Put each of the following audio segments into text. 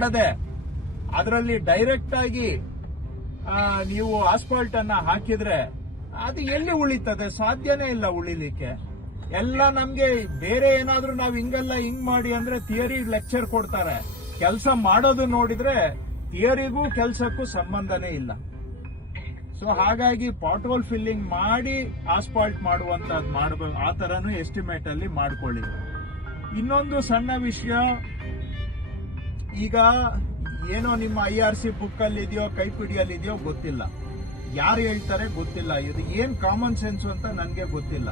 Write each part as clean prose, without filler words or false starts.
ಮಾಡದೆ ಅದರಲ್ಲಿ ಡೈರೆಕ್ಟ್ ಆಗಿ ನೀವು ಆಸ್ಫಾಲ್ಟ್ ಅನ್ನ ಹಾಕಿದ್ರೆ ಅದು ಎಲ್ಲಿ ಉಳಿತದೆ? ಸಾಧ್ಯನೇ ಇಲ್ಲ ಉಳಿಲಿಕ್ಕೆ. ಎಲ್ಲ ನಮ್ಗೆ ಬೇರೆ ಏನಾದ್ರೂ ನಾವು ಹಿಂಗ್ ಮಾಡಿ ಅಂದ್ರೆ ಥಿಯರಿ ಲೆಕ್ಚರ್ ಕೊಡ್ತಾರೆ. ಕೆಲಸ ಮಾಡೋದು ನೋಡಿದ್ರೆ ಥಿಯರಿಗೂ ಕೆಲಸಕ್ಕೂ ಸಂಬಂಧನೇ ಇಲ್ಲ. ಸೊ ಹಾಗಾಗಿ ಪಾಟ್ ಹೋಲ್ ಫಿಲ್ಲಿಂಗ್ ಮಾಡಿ ಆಸ್ಫಾಲ್ಟ್ ಮಾಡುವಂತದ್ದು ಮಾಡಬೇಕು. ಆ ತರನು ಎಸ್ಟಿಮೇಟ್ ಅಲ್ಲಿ ಮಾಡ್ಕೊಳ್ಳಿ. ಇನ್ನೊಂದು ಸಣ್ಣ ವಿಷಯ, ಈಗ ಏನೋ ನಿಮ್ಮ IRC ಬುಕ್ ಅಲ್ಲಿ ಇದೆಯೋ ಕೈಪಿಡಿಯಲ್ಲಿ ಇದೆಯೋ ಗೊತ್ತಿಲ್ಲ, ಯಾರು ಹೇಳ್ತಾರೆ ಗೊತ್ತಿಲ್ಲ, ಇದು ಏನ್ ಕಾಮನ್ ಸೆನ್ಸ್ ಅಂತ ನನ್ಗೆ ಗೊತ್ತಿಲ್ಲ.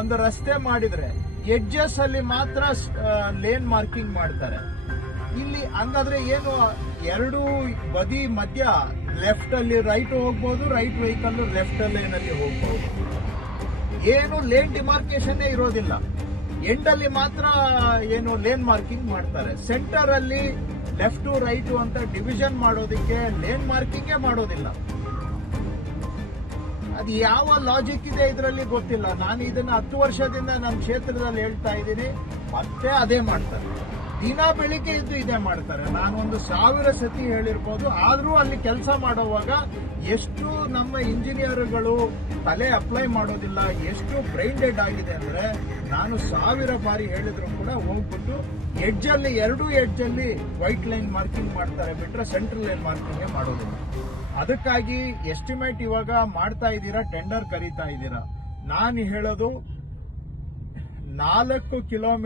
ಒಂದು ರಸ್ತೆ ಮಾಡಿದ್ರೆ ಎಡ್ಜಸ್ ಅಲ್ಲಿ ಮಾತ್ರ ಲೇನ್ ಮಾರ್ಕಿಂಗ್ ಮಾಡ್ತಾರೆ. ಇಲ್ಲಿ ಹಂಗಾದ್ರೆ ಏನು, ಎರಡು ಬದಿ ಮಧ್ಯ ಲೆಫ್ಟ್ ಅಲ್ಲಿ ರೈಟ್ ಹೋಗ್ಬೋದು, ರೈಟ್ ವೆಹಿಕಲ್ ಲೆಫ್ಟ್ ಲೇನ್ ಅಲ್ಲಿ ಹೋಗ್ಬೋದು. ಏನು ಲೇನ್ ಡಿಮಾರ್ಕೇಶನ್ ಇರೋದಿಲ್ಲ. ಎಂಡ್ ಅಲ್ಲಿ ಮಾತ್ರ ಏನು ಲೇನ್ ಮಾರ್ಕಿಂಗ್ ಮಾಡ್ತಾರೆ. ಸೆಂಟರ್ ಅಲ್ಲಿ ಲೆಫ್ಟ್ ರೈಟ್ ಅಂತ ಡಿವಿಷನ್ ಮಾಡೋದಕ್ಕೆ ಲೇನ್ ಮಾರ್ಕಿಂಗೇ ಮಾಡೋದಿಲ್ಲ. ಅದು ಯಾವ ಲಾಜಿಕ್ ಇದೆ ಇದರಲ್ಲಿ ಗೊತ್ತಿಲ್ಲ. ನಾನು ಇದನ್ನ 10 ವರ್ಷದಿಂದ ನನ್ನ ಕ್ಷೇತ್ರದಲ್ಲಿ ಹೇಳ್ತಾ ಇದ್ದೀನಿ, ಮತ್ತೆ ಅದೇ ಮಾಡ್ತಾರೆ. ದಿನ ಬೆಳಿಗ್ಗೆ ಇದ್ದು ಇದೇ ಮಾಡ್ತಾರೆ. ನಾನು 1000 ಸತಿ ಹೇಳಿರ್ಬೋದು. ಆದ್ರೂ ಅಲ್ಲಿ ಕೆಲಸ ಮಾಡುವಾಗ ಎಷ್ಟು ನಮ್ಮ ಇಂಜಿನಿಯರ್ಗಳು ತಲೆ ಅಪ್ಲೈ ಮಾಡೋದಿಲ್ಲ, ಎಷ್ಟು ಬ್ರೈನ್ ಡೆಡ್ ಆಗಿದೆ ಅಂದ್ರೆ, ನಾನು 1000 ಬಾರಿ ಹೇಳಿದ್ರು ಕೂಡ ಹೋಗ್ಬಿಟ್ಟು ಎಡ್ಜಲ್ಲಿ, ಎರಡು ಎಡ್ಜಲ್ಲಿ ವೈಟ್ ಲೈನ್ ಮಾರ್ಕಿಂಗ್ ಮಾಡ್ತಾರೆ ಬಿಟ್ರೆ ಸೆಂಟ್ರಲ್ ಲೈನ್ ಮಾರ್ಕಿಂಗ್ ಮಾಡೋದಿಲ್ಲ. ಅದಕ್ಕಾಗಿ ಎಸ್ಟಿಮೇಟ್ ಇವಾಗ ಮಾಡ್ತಾ ಇದ್ದೀರಾ, ಟೆಂಡರ್ ಕರೀತಾ ಇದ್ದೀರಾ. ನಾನು ಹೇಳೋದು 4 ಕಿಲೋಮೀಟರ್